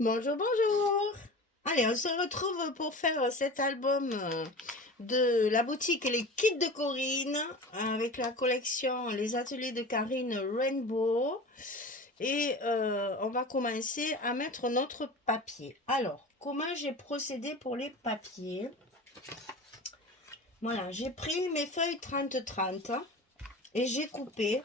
Bonjour, bonjour. Allez, on se retrouve pour faire cet album de la boutique Les Kits de Corinne avec la collection Les Ateliers de Karine Rainbow. Et on va commencer à mettre notre papier. Alors, comment j'ai procédé pour les papiers? Voilà, j'ai pris mes feuilles 30-30 et j'ai coupé.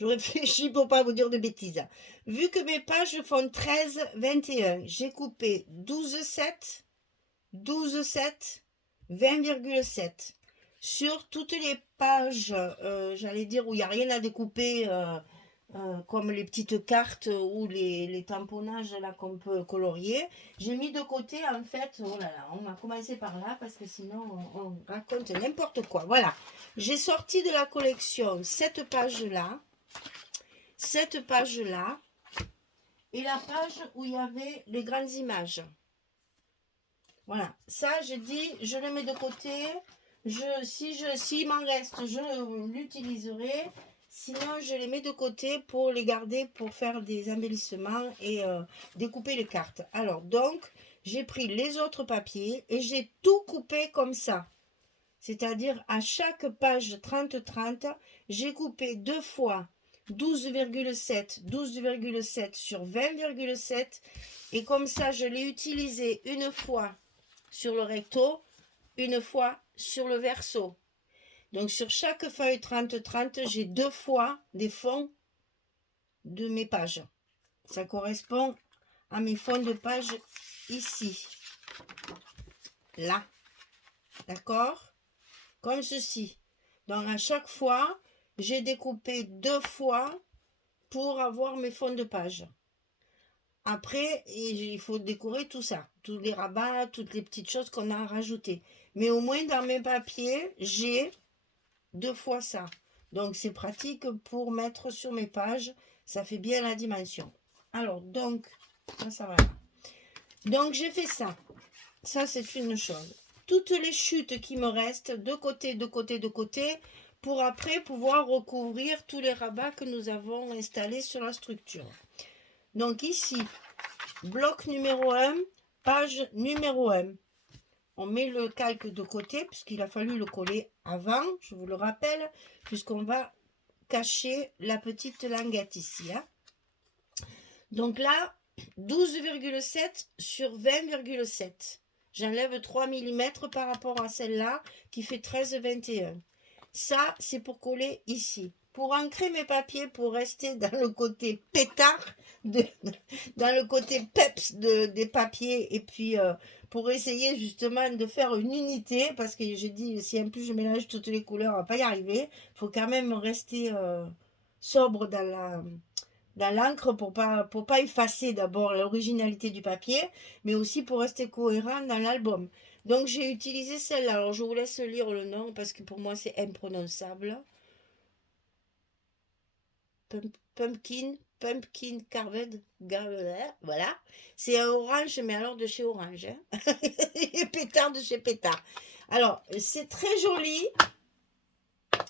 Je réfléchis pour pas vous dire de bêtises. Vu que mes pages font 13-21, j'ai coupé 12-7, 12-7, 20,7. Sur toutes les pages, j'allais dire, où il n'y a rien à découper, comme les petites cartes ou les tamponnages là qu'on peut colorier, j'ai mis de côté en fait, oh là là, on va commencer par là parce que sinon on raconte n'importe quoi. Voilà, j'ai sorti de la collection cette page-là et la page où il y avait les grandes images. Voilà, ça je dis, je le mets de côté. S'il m'en reste, je l'utiliserai. Sinon, je les mets de côté pour les garder pour faire des embellissements et découper les cartes. Alors, donc, j'ai pris les autres papiers et j'ai tout coupé comme ça. C'est-à-dire, à chaque page 30-30, j'ai coupé deux fois 12,7 sur 20,7. Et comme ça, je l'ai utilisé une fois sur le recto, une fois sur le verso. Donc sur chaque feuille 30-30, j'ai deux fois des fonds de mes pages. Ça correspond à mes fonds de page ici. Là. D'accord? Comme ceci. Donc à chaque fois, j'ai découpé deux fois pour avoir mes fonds de page. Après, il faut décorer tout ça, tous les rabats, toutes les petites choses qu'on a rajoutées. Mais au moins dans mes papiers, j'ai deux fois ça. Donc c'est pratique pour mettre sur mes pages, ça fait bien la dimension. Alors donc, ça va. Donc j'ai fait ça. Ça c'est une chose. Toutes les chutes qui me restent, de côté, de côté, de côté, pour après pouvoir recouvrir tous les rabats que nous avons installés sur la structure. Donc ici, bloc numéro 1, page numéro 1. On met le calque de côté puisqu'il a fallu le coller avant, je vous le rappelle, puisqu'on va cacher la petite languette ici. Hein. Donc là, 12,7 sur 20,7. J'enlève 3 mm par rapport à celle-là qui fait 13,21. Ça, c'est pour coller ici. Pour ancrer mes papiers, pour rester dans le côté pétard, dans le côté peps des papiers, et puis pour essayer justement de faire une unité, parce que j'ai dit, si en plus je mélange toutes les couleurs, on va pas y arriver. Il faut quand même rester sobre dans l'encre pour pas effacer d'abord l'originalité du papier, mais aussi pour rester cohérent dans l'album. Donc j'ai utilisé celle-là. Alors je vous laisse lire le nom parce que pour moi c'est imprononçable. Pumpkin Carved. Voilà. C'est un orange, mais alors de chez Orange. Hein. Pétard de chez Pétard. Alors c'est très joli.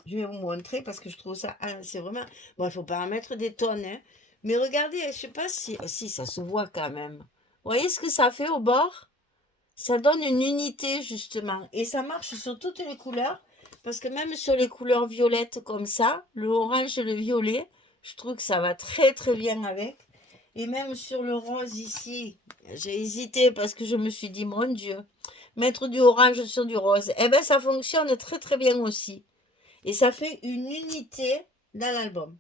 Je vais vous montrer parce que je trouve ça. C'est vraiment. Bon, il ne faut pas en mettre des tonnes. Hein. Mais regardez, je ne sais pas si. Si, ça se voit quand même. Vous voyez ce que ça fait au bord? Ça donne une unité justement. Et ça marche sur toutes les couleurs. Parce que même sur les couleurs violettes comme ça, le orange et le violet, je trouve que ça va très très bien avec. Et même sur le rose ici, j'ai hésité parce que je me suis dit, mon Dieu, mettre du orange sur du rose, eh bien ça fonctionne très très bien aussi. Et ça fait une unité dans l'album.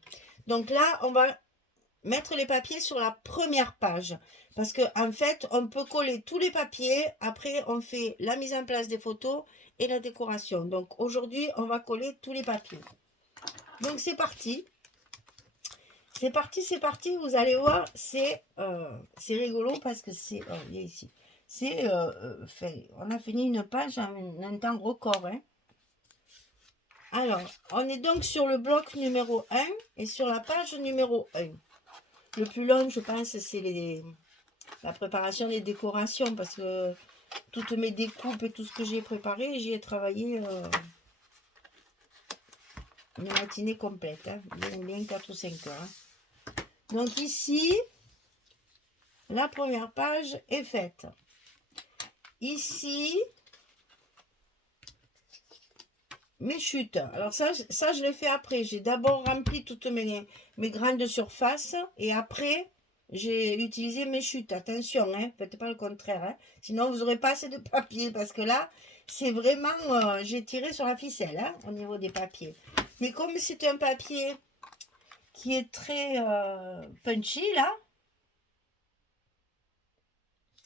Donc là, on va mettre les papiers sur la première page. Parce qu'en fait, on peut coller tous les papiers. Après, on fait la mise en place des photos et la décoration. Donc aujourd'hui, on va coller tous les papiers. Donc c'est parti. C'est parti, c'est parti. Vous allez voir, c'est rigolo parce que c'est... Oh, il y a ici. On a fini une page en un temps record. Hein. Alors, on est donc sur le bloc numéro 1 et sur la page numéro 1. Le plus long, je pense, c'est la préparation des décorations parce que toutes mes découpes et tout ce que j'ai préparé, j'y ai travaillé une matinée complète, hein, bien 4 ou 5 heures. Hein. Donc ici, la première page est faite. Ici, mes chutes. Alors ça je l'ai fait après. J'ai d'abord rempli toutes mes grandes surfaces et après, j'ai utilisé mes chutes. Attention, hein, faites pas le contraire. Hein. Sinon, vous n'aurez pas assez de papier parce que là, c'est vraiment... j'ai tiré sur la ficelle hein, au niveau des papiers. Mais comme c'est un papier qui est très punchy, là,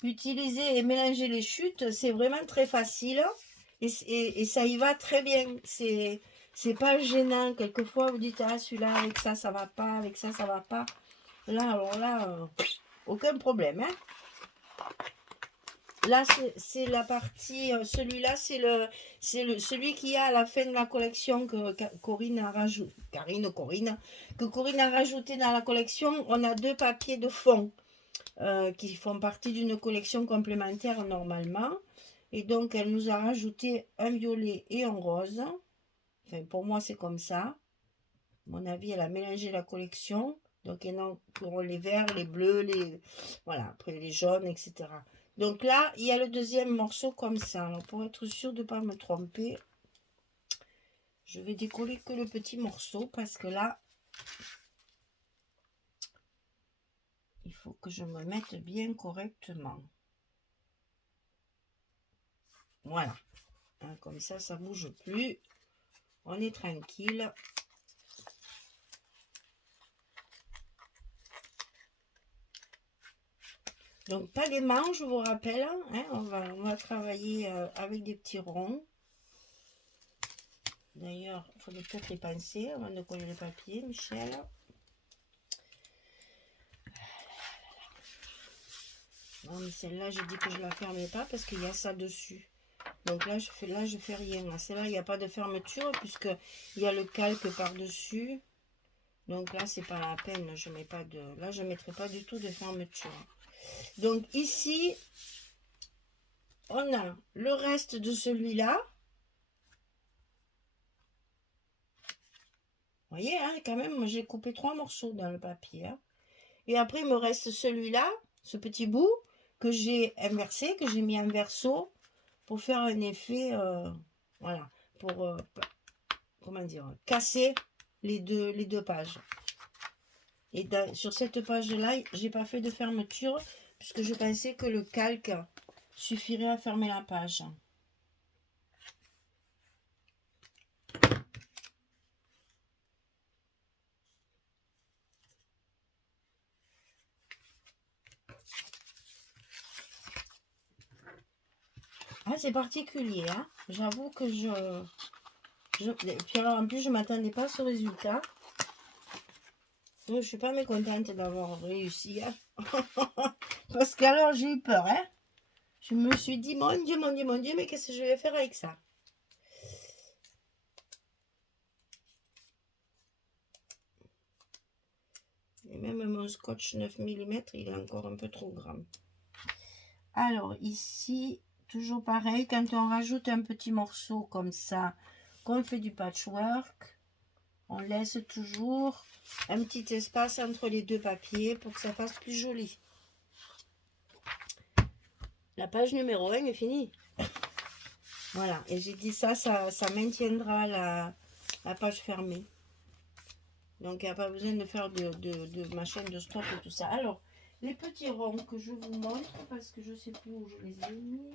utiliser et mélanger les chutes, c'est vraiment très facile et ça y va très bien. C'est pas gênant. Quelquefois, vous dites, ah, celui-là, avec ça va pas, avec ça va pas. Là, alors là, aucun problème. Hein. Là, c'est la partie, celui-là, celui qui a à la fin de la collection que Corinne a rajouté, que Corinne a rajouté dans la collection. On a 2 papiers de fond. Qui font partie d'une collection complémentaire normalement. Et donc, elle nous a rajouté un violet et un rose. Enfin, pour moi, c'est comme ça. À mon avis, elle a mélangé la collection. Donc, il y en a pour les verts, les bleus, voilà, après les jaunes, etc. Donc là, il y a le deuxième morceau comme ça. Alors, pour être sûr de ne pas me tromper, je vais décoller que le petit morceau parce que là, il faut que je me mette bien correctement. Voilà. Hein, comme ça bouge plus. On est tranquille. Donc, pas les manches, je vous rappelle. Hein, on va travailler avec des petits ronds. D'ailleurs, il faudrait peut-être les pincer avant de coller le papier, Michel. Non, mais celle-là, j'ai dit que je ne la fermais pas parce qu'il y a ça dessus. Donc là, je fais rien. Celle-là, il n'y a pas de fermeture puisqu'il y a le calque par-dessus. Donc là, c'est pas la peine. Je mets pas de. Là, je ne mettrai pas du tout de fermeture. Donc ici, on a le reste de celui-là. Vous voyez, hein, quand même, j'ai coupé 3 morceaux dans le papier. Hein. Et après, il me reste celui-là, ce petit bout, que j'ai inversé, que j'ai mis en verso pour faire un effet, voilà, pour, comment dire, casser les deux pages. Et sur cette page-là, j'ai pas fait de fermeture, puisque je pensais que le calque suffirait à fermer la page. Ah, c'est particulier, hein. J'avoue que puis alors, en plus, je ne m'attendais pas à ce résultat. Donc, je suis pas mécontente d'avoir réussi. Hein. Parce qu'alors, j'ai eu peur. Hein. Je me suis dit, mon Dieu, mon Dieu, mon Dieu, mais qu'est-ce que je vais faire avec ça? Et même mon scotch 9 mm, il est encore un peu trop grand. Alors, ici, toujours pareil, quand on rajoute un petit morceau comme ça, qu'on fait du patchwork, on laisse toujours un petit espace entre les 2 papiers pour que ça fasse plus joli. La page numéro 1 est finie. Voilà, et j'ai dit ça maintiendra la page fermée. Donc, il n'y a pas besoin de faire de ma chaîne de stop et tout ça. Alors, les petits ronds que je vous montre, parce que je ne sais plus où je les ai mis.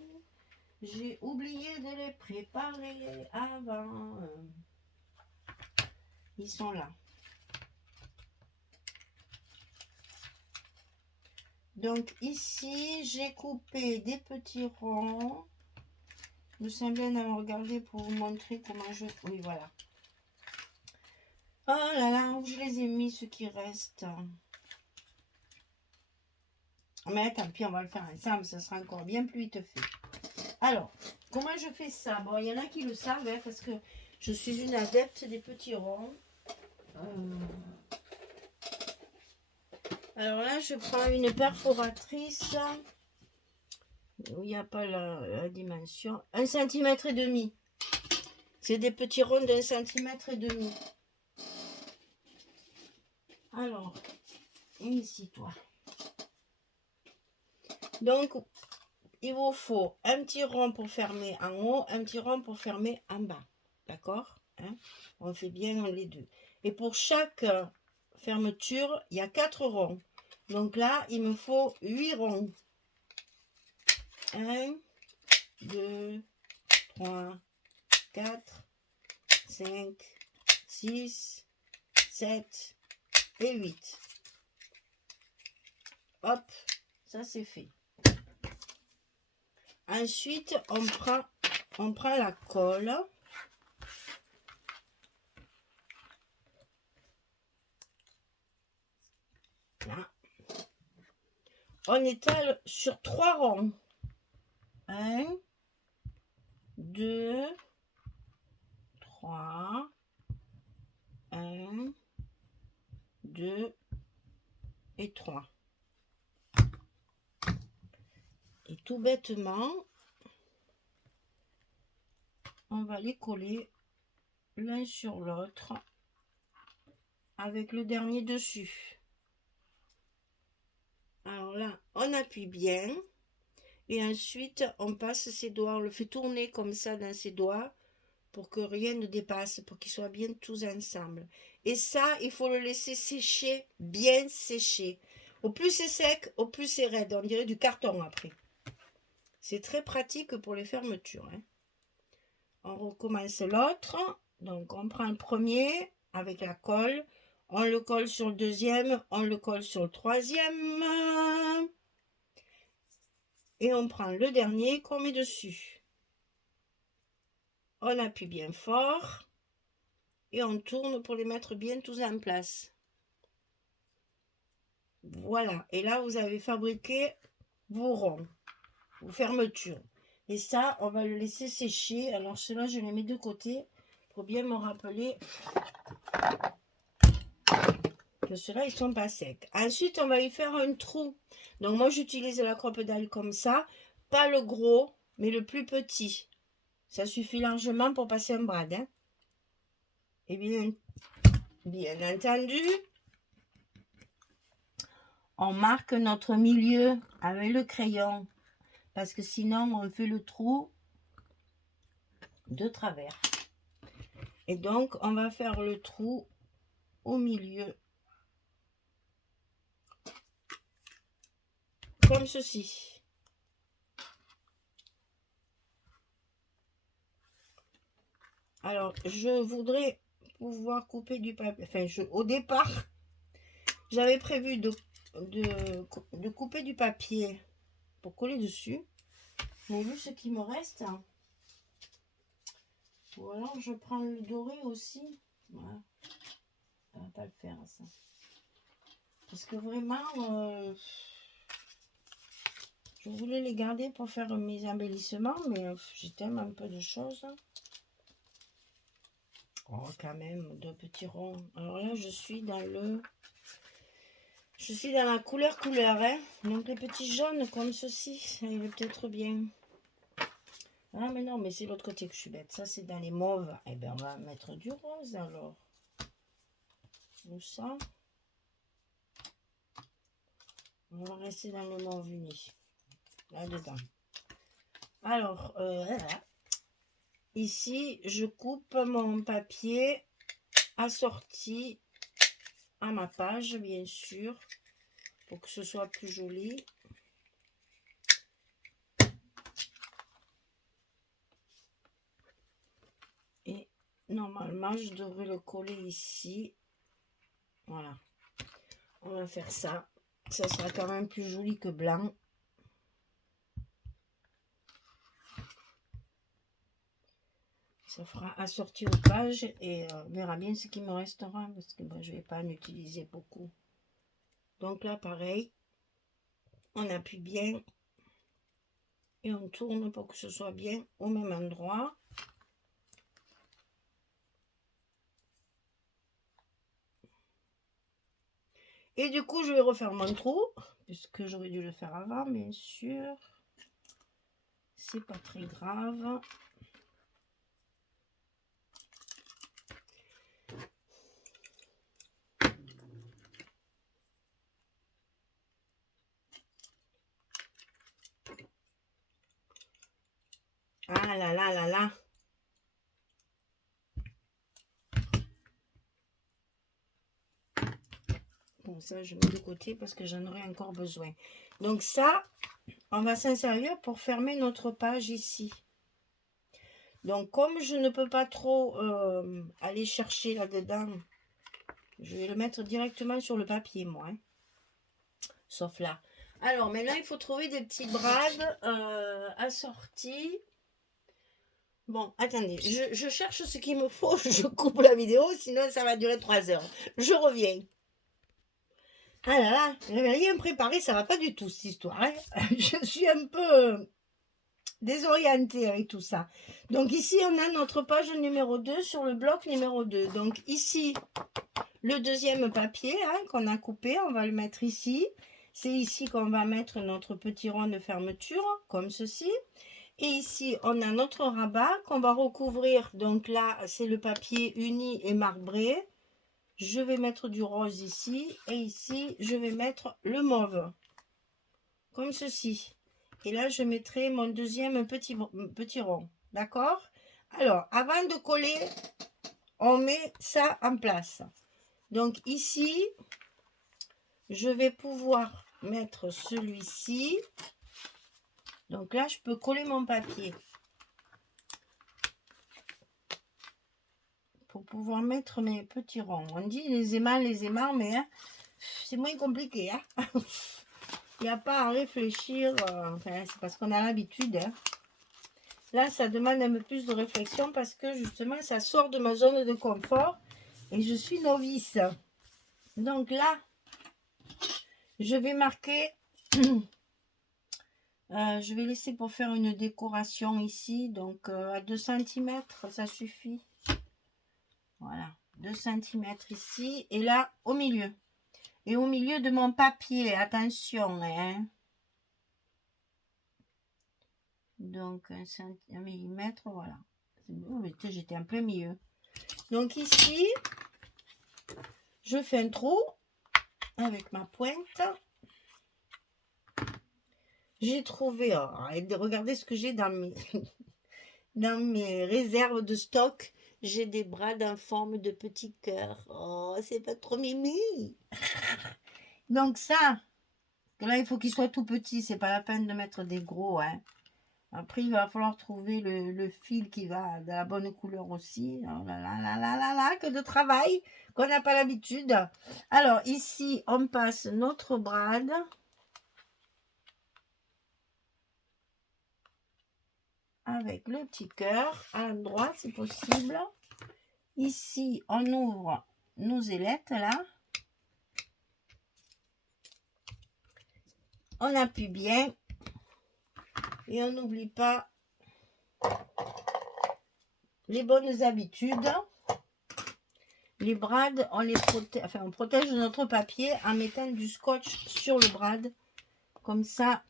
J'ai oublié de les préparer avant. Ils sont là. Donc, ici, j'ai coupé des petits ronds. Vous semblez en regarder pour vous montrer comment je... Oui, voilà. Oh là là, où je les ai mis, ceux qui restent. Mais tant pis, on va le faire ensemble, ça sera encore bien plus vite fait. Alors, comment je fais ça? Bon, il y en a qui le savent, hein, parce que je suis une adepte des petits ronds. Alors là, je prends une perforatrice où il n'y a pas la dimension. 1,5 cm. C'est des petits ronds d'1,5 cm. Alors, ici, toi. Donc, il vous faut un petit rond pour fermer en haut, un petit rond pour fermer en bas. D'accord, hein? On fait bien les deux. Et pour chaque fermeture, il y a 4 ronds. Donc là, il me faut 8 ronds. 1, 2, 3, 4, 5, 6, 7 et 8. Hop, ça c'est fait. Ensuite, on prend la colle. Là. On étale sur 3 ronds. 1, 2, 3, 1, 2 et 3. Et tout bêtement, on va les coller l'un sur l'autre avec le dernier dessus. Alors là, on appuie bien et ensuite on passe ses doigts, on le fait tourner comme ça dans ses doigts pour que rien ne dépasse, pour qu'ils soient bien tous ensemble. Et ça, il faut le laisser sécher, bien sécher. Au plus c'est sec, au plus c'est raide. On dirait du carton après. C'est très pratique pour les fermetures. Hein. On recommence l'autre. Donc on prend le premier avec la colle. On le colle sur le deuxième. On le colle sur le troisième. Et on prend le dernier qu'on met dessus. On appuie bien fort. Et on tourne pour les mettre bien tous en place. Voilà. Et là, vous avez fabriqué vos ronds, vos fermetures. Et ça, on va le laisser sécher. Alors, ceux-là, je les mets de côté pour bien me rappeler que ceux-là, ils sont pas secs. Ensuite, on va y faire un trou. Donc, moi, j'utilise la croppe-dalle comme ça. Pas le gros, mais le plus petit. Ça suffit largement pour passer un brad. Hein. Et bien entendu, on marque notre milieu avec le crayon. Parce que sinon, on fait le trou de travers. Et donc, on va faire le trou au milieu. Comme ceci. Alors, je voudrais pouvoir couper du papier. Enfin, au départ, j'avais prévu de couper du papier pour coller dessus. Mais vu ce qui me reste, ou alors je prends le doré aussi. Voilà. Ça va pas le faire, ça. Parce que vraiment, je voulais les garder pour faire mes embellissements, mais j'ai tellement un peu de choses. Oh, quand même, 2 petits ronds. Alors là, je suis dans la couleur, hein. Donc les petits jaunes comme ceci, ça irait peut-être bien. Ah, mais non, mais c'est l'autre côté que je suis bête. Ça, c'est dans les mauves. Eh bien, on va mettre du rose, alors. Ou ça. On va rester dans le mauve uni. Là-dedans. Alors, voilà. Ici, je coupe mon papier assorti à ma page, bien sûr, pour que ce soit plus joli. Et normalement, je devrais le coller ici. Voilà. On va faire ça. Ça sera quand même plus joli que blanc. Ça fera assorti aux pages et on verra bien ce qui me restera parce que je ne vais pas en utiliser beaucoup. Donc là, pareil, on appuie bien et on tourne pour que ce soit bien au même endroit. Et du coup, je vais refaire mon trou, puisque j'aurais dû le faire avant, bien sûr. C'est pas très grave. Ah là là là là. Bon, ça, je mets de côté parce que j'en aurai encore besoin. Donc ça, on va s'en servir pour fermer notre page ici. Donc, comme je ne peux pas trop aller chercher là-dedans, je vais le mettre directement sur le papier, moi. Hein. Sauf là. Alors, maintenant, il faut trouver des petits brades assortis. Bon, attendez, je cherche ce qu'il me faut. Je coupe la vidéo, sinon ça va durer 3 heures. Je reviens. Ah là là, je n'avais rien préparé, ça va pas du tout cette histoire. Hein. Je suis un peu désorientée avec tout ça. Donc ici, on a notre page numéro 2 sur le bloc numéro 2. Donc ici, le deuxième papier hein, qu'on a coupé, on va le mettre ici. C'est ici qu'on va mettre notre petit rond de fermeture, comme ceci. Et ici, on a notre rabat qu'on va recouvrir. Donc là, c'est le papier uni et marbré. Je vais mettre du rose ici. Et ici, je vais mettre le mauve. Comme ceci. Et là, je mettrai mon deuxième petit rond. D'accord? Alors, avant de coller, on met ça en place. Donc ici, je vais pouvoir mettre celui-ci. Donc là, je peux coller mon papier. Pour pouvoir mettre mes petits ronds. On dit les aimants, mais hein, c'est moins compliqué. Hein. Il n'y a pas à réfléchir. Enfin, c'est parce qu'on a l'habitude. Hein. Là, ça demande un peu plus de réflexion parce que justement, ça sort de ma zone de confort et je suis novice. Donc là, je vais marquer... je vais laisser pour faire une décoration ici. Donc, à 2 cm, ça suffit. Voilà, 2 cm ici. Et là, au milieu. Et au milieu de mon papier, attention. Hein. Donc, 1 mm, voilà. Oh, j'étais en plein milieu. Donc ici, je fais un trou avec ma pointe. J'ai trouvé, oh, regardez ce que j'ai dans mes réserves de stock. J'ai des brades en forme de petit cœur. Oh, c'est pas trop mimi. Donc ça, là, il faut qu'il soit tout petit. C'est pas la peine de mettre des gros. Hein. Après, il va falloir trouver le fil qui va de la bonne couleur aussi. Oh là là là là là là, que de travail qu'on n'a pas l'habitude. Alors, ici, on passe notre brade. Avec le petit cœur à l'endroit, c'est possible. Ici, on ouvre nos ailettes, là. On appuie bien. Et on n'oublie pas les bonnes habitudes. Les brades, on les protège, enfin, on protège notre papier en mettant du scotch sur le brade. Comme ça,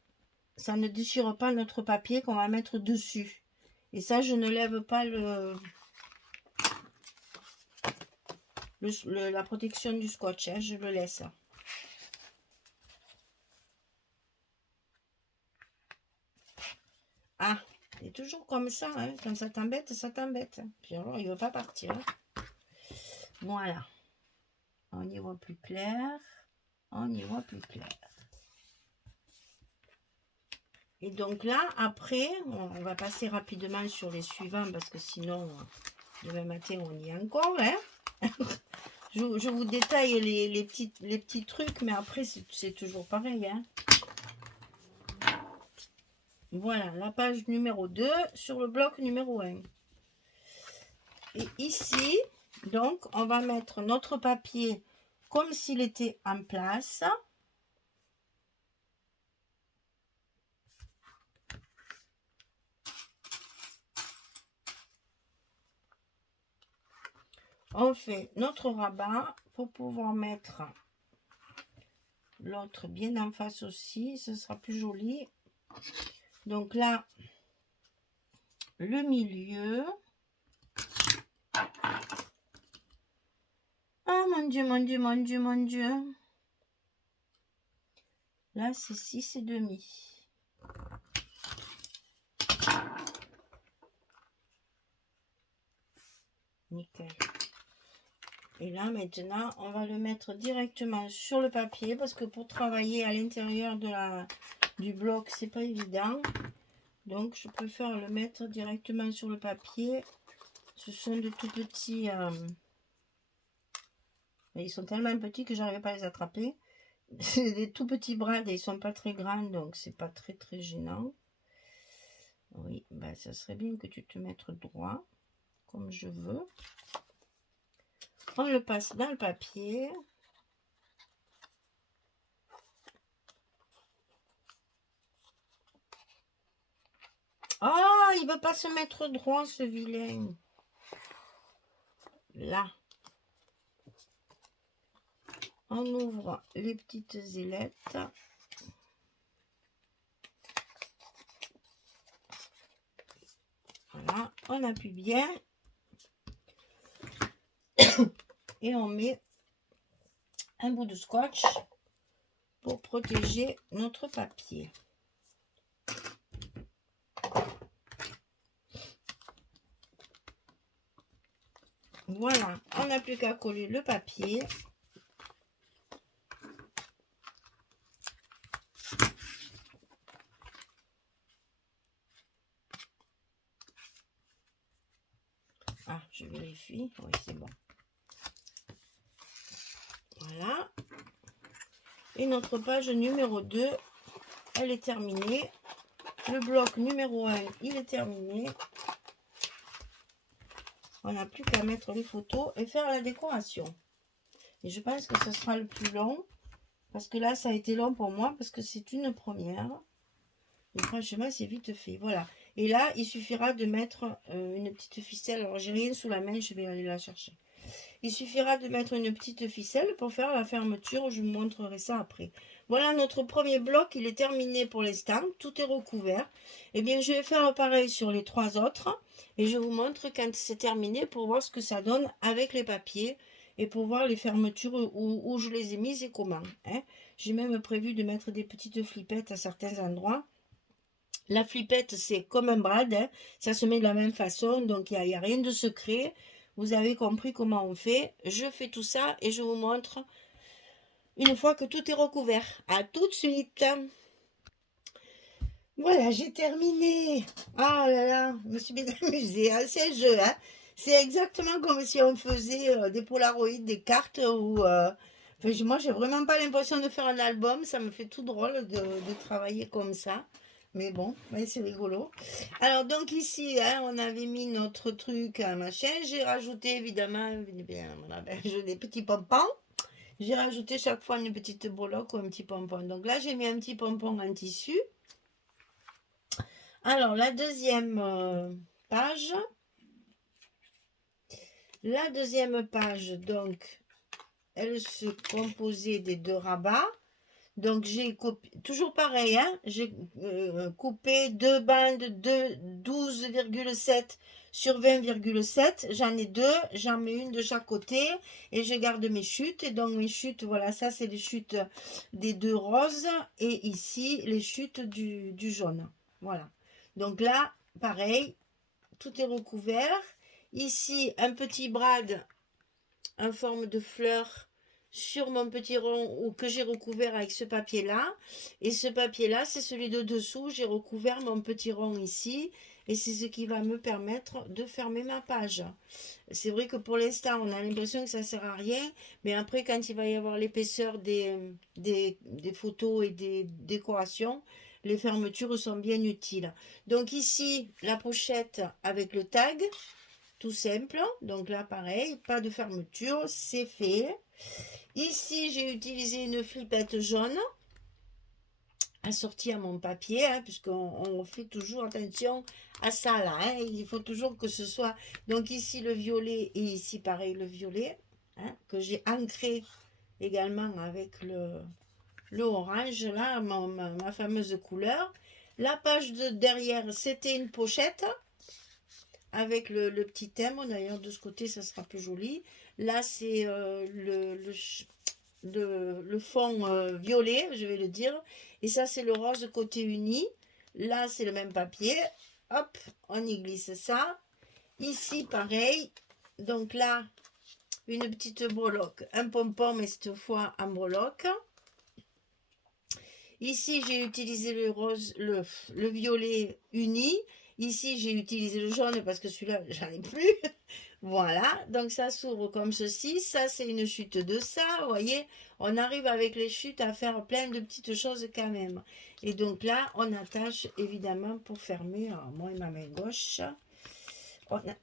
ça ne déchire pas notre papier qu'on va mettre dessus. Et ça, je ne lève pas la protection du scotch, hein, je le laisse. Ah, c'est toujours comme ça, hein, quand ça t'embête, ça t'embête. Puis alors, il ne veut pas partir. Voilà. On y voit plus clair. On y voit plus clair. Et donc là, après, on va passer rapidement sur les suivants parce que sinon, demain matin, on y est encore. Hein. je vous détaille les petits trucs, mais après, c'est toujours pareil. Hein. Voilà, la page numéro 2 sur le bloc numéro 1. Et ici, donc, on va mettre notre papier comme s'il était en place. On fait notre rabat pour pouvoir mettre l'autre bien en face aussi, ce sera plus joli. Donc là, le milieu. Oh mon Dieu, mon Dieu, mon Dieu, mon Dieu. Là, c'est 6,5. Nickel. Et là, maintenant, on va le mettre directement sur le papier parce que pour travailler à l'intérieur du bloc, c'est pas évident. Donc, je préfère le mettre directement sur le papier. Ce sont de tout petits... ils sont tellement petits que j'arrive pas à les attraper. C'est des tout petits brades et ils sont pas très grands, donc c'est pas très très gênant. Oui, ben, ça serait bien que tu te mettes droit, comme je veux. On le passe dans le papier. Ah, il veut pas se mettre droit, ce vilain. Là. On ouvre les petites ailettes. Voilà, on appuie bien. Et on met un bout de scotch pour protéger notre papier. Voilà, on n'a plus qu'à coller le papier. Ah, je vérifie. Oui, c'est bon. Voilà. Et notre page numéro 2, elle est terminée. Le bloc numéro 1, il est terminé. On n'a plus qu'à mettre les photos et faire la décoration. Et je pense que ce sera le plus long. Parce que là, ça a été long pour moi parce que c'est une première. Et franchement, c'est vite fait. Voilà. Et là, il suffira de mettre une petite ficelle. Alors, j'ai rien sous la main, je vais aller la chercher. Il suffira de mettre une petite ficelle pour faire la fermeture. Je vous montrerai ça après. Voilà, notre premier bloc, il est terminé pour l'instant. Tout est recouvert. Et bien, je vais faire pareil sur les 3 autres. Et je vous montre quand c'est terminé pour voir ce que ça donne avec les papiers. Et pour voir les fermetures où je les ai mises et comment. Hein. J'ai même prévu de mettre des petites flippettes à certains endroits. La flippette, c'est comme un brad, hein. Ça se met de la même façon, donc il n'y a rien de secret. Vous avez compris comment on fait. Je fais tout ça et je vous montre une fois que tout est recouvert. À tout de suite. Voilà, j'ai terminé. Ah là là, je me suis bien amusée. Hein. C'est le jeu. Hein. C'est exactement comme si on faisait des polaroïdes, des cartes. Enfin, moi, j'ai vraiment pas l'impression de faire un album. Ça me fait tout drôle de travailler comme ça. Mais bon, ouais, c'est rigolo. Alors, donc ici, hein, on avait mis notre truc, machin. J'ai rajouté évidemment des petits pompons. J'ai rajouté chaque fois une petite breloque ou un petit pompon. Donc là, j'ai mis un petit pompon en tissu. Alors, la deuxième page. La deuxième page, donc, elle se composait des 2 rabats. Donc, j'ai coupé, toujours pareil, hein, j'ai coupé 2 bandes de 12,7 sur 20,7. J'en ai 2, j'en mets une de chaque côté et je garde mes chutes. Et donc, mes chutes, voilà, ça, c'est les chutes des 2 roses et ici, les chutes du jaune. Voilà. Donc là, pareil, tout est recouvert. Ici, un petit brad en forme de fleur sur mon petit rond ou que j'ai recouvert avec ce papier là, et ce papier là c'est celui de dessous. J'ai recouvert mon petit rond ici et c'est ce qui va me permettre de fermer ma page. C'est vrai que pour l'instant on a l'impression que ça sert à rien, mais après quand il va y avoir l'épaisseur des photos et des décorations, les fermetures sont bien utiles. Donc ici la pochette avec le tag, tout simple. Donc là pareil, pas de fermeture, c'est fait. Ici j'ai utilisé une flippette jaune assortie à mon papier, hein, puisqu'on fait toujours attention à ça là, hein. Il faut toujours que ce soit, donc ici le violet et ici pareil le violet, hein, que j'ai ancré également avec le orange là, ma fameuse couleur. La page de derrière, c'était une pochette avec le petit thème. D'ailleurs, de ce côté, ça sera plus joli. Là, c'est le fond violet, je vais le dire. Et ça, c'est le rose côté uni. Là, c'est le même papier. Hop, on y glisse ça. Ici, pareil. donc là, une petite breloque, un pompon, mais cette fois en breloque. Ici, j'ai utilisé le rose, le violet uni. Ici, j'ai utilisé le jaune parce que celui-là, j'en ai plus. Voilà, donc ça s'ouvre comme ceci. Ça, c'est une chute de ça. Vous voyez, on arrive avec les chutes à faire plein de petites choses quand même. Et donc là, on attache évidemment pour fermer. Alors, moi et ma main gauche.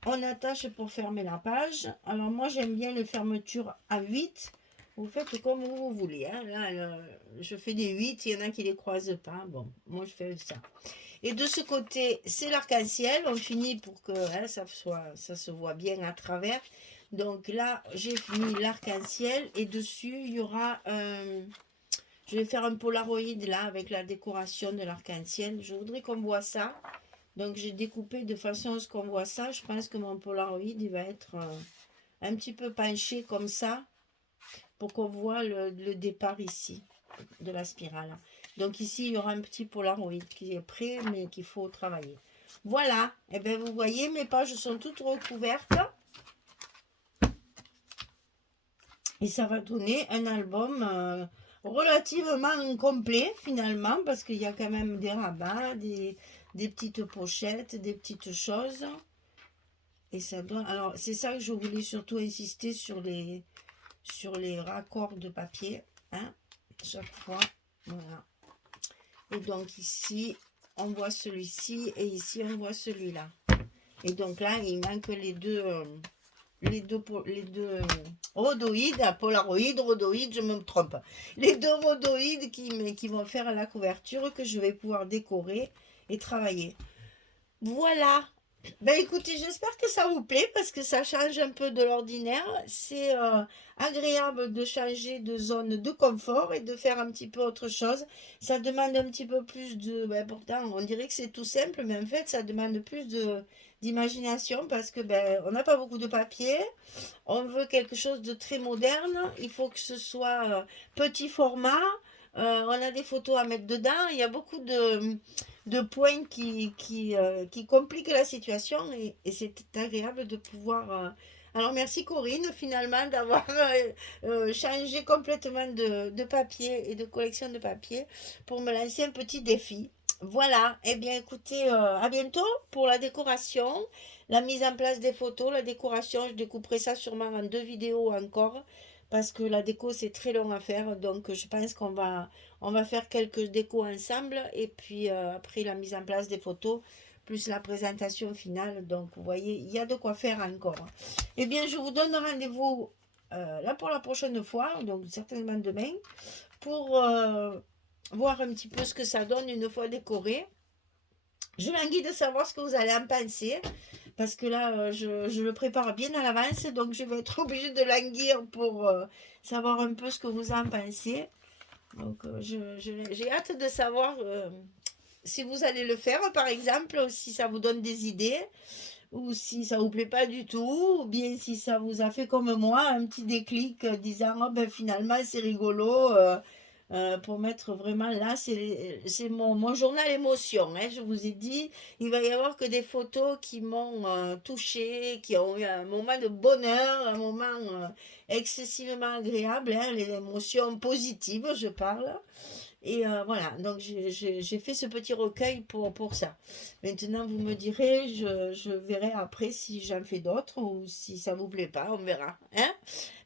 On attache pour fermer la page. Alors, moi, j'aime bien les fermetures à 8. Vous faites comme vous voulez. Hein. Là, je fais des 8. Il y en a qui ne les croisent pas. Bon, moi, je fais ça. Et de ce côté, c'est l'arc-en-ciel. On finit pour que hein, ça se voit bien à travers. Donc là, j'ai mis l'arc-en-ciel. Et dessus, il y aura... je vais faire un polaroid là avec la décoration de l'arc-en-ciel. Je voudrais qu'on voit ça. Donc j'ai découpé de façon à ce qu'on voit ça. Je pense que mon polaroid, il va être un petit peu penché comme ça. Pour qu'on voit le départ ici de la spirale. Donc ici, il y aura un petit polaroid qui est prêt, mais qu'il faut travailler. Voilà. Et bien, vous voyez, mes pages sont toutes recouvertes. Et ça va donner un album relativement complet, finalement, parce qu'il y a quand même des rabats, des petites pochettes, des petites choses. Et ça doit... Alors, c'est ça que je voulais surtout insister sur les raccords de papier. Hein, chaque fois. Voilà. Et donc ici, on voit celui-ci et ici, on voit celui-là. Et donc là, il manque les deux rhodoïdes, polaroïdes, rhodoïdes, je me trompe. Les deux rhodoïdes qui vont faire la couverture que je vais pouvoir décorer et travailler. Voilà. Ben écoutez, j'espère que ça vous plaît parce que ça change un peu de l'ordinaire. C'est agréable de changer de zone de confort et de faire un petit peu autre chose. Ça demande un petit peu plus de... Ben pourtant, on dirait que c'est tout simple, mais en fait, ça demande plus d'imagination parce que ben, on n'a pas beaucoup de papier. On veut quelque chose de très moderne. Il faut que ce soit petit format. On a des photos à mettre dedans. Il y a beaucoup de points qui compliquent la situation et c'est agréable de pouvoir... Alors merci Corinne finalement d'avoir changé complètement de papier et de collection de papier pour me lancer un petit défi. Voilà, eh bien écoutez, à bientôt pour la décoration, la mise en place des photos, la décoration. Je découperai ça sûrement en 2 vidéos encore parce que la déco c'est très long à faire, donc je pense on va faire quelques décos ensemble et puis après la mise en place des photos plus la présentation finale. Donc vous voyez, il y a de quoi faire encore. Eh bien, je vous donne rendez-vous là pour la prochaine fois, donc certainement demain, pour voir un petit peu ce que ça donne une fois décoré. Je languis de savoir ce que vous allez en penser. Parce que là, je le prépare bien à l'avance. Donc, je vais être obligée de languir pour savoir un peu ce que vous en pensez. Donc, j'ai hâte de savoir si vous allez le faire, par exemple, ou si ça vous donne des idées, ou si ça vous plaît pas du tout, ou bien si ça vous a fait comme moi, un petit déclic disant, oh, ben, finalement, c'est rigolo. Pour mettre vraiment là, c'est mon journal émotion. Hein, je vous ai dit, il va y avoir que des photos qui m'ont touché, qui ont eu un moment de bonheur, un moment excessivement agréable, hein, les émotions positives, je parle. Et voilà, donc j'ai fait ce petit recueil pour ça. Maintenant, vous me direz, je verrai après si j'en fais d'autres ou si ça vous plaît pas, on verra. Hein.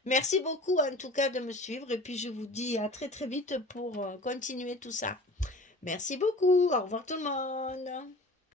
Merci beaucoup en tout cas de me suivre et puis je vous dis à très très vite pour continuer tout ça. Merci beaucoup, au revoir tout le monde.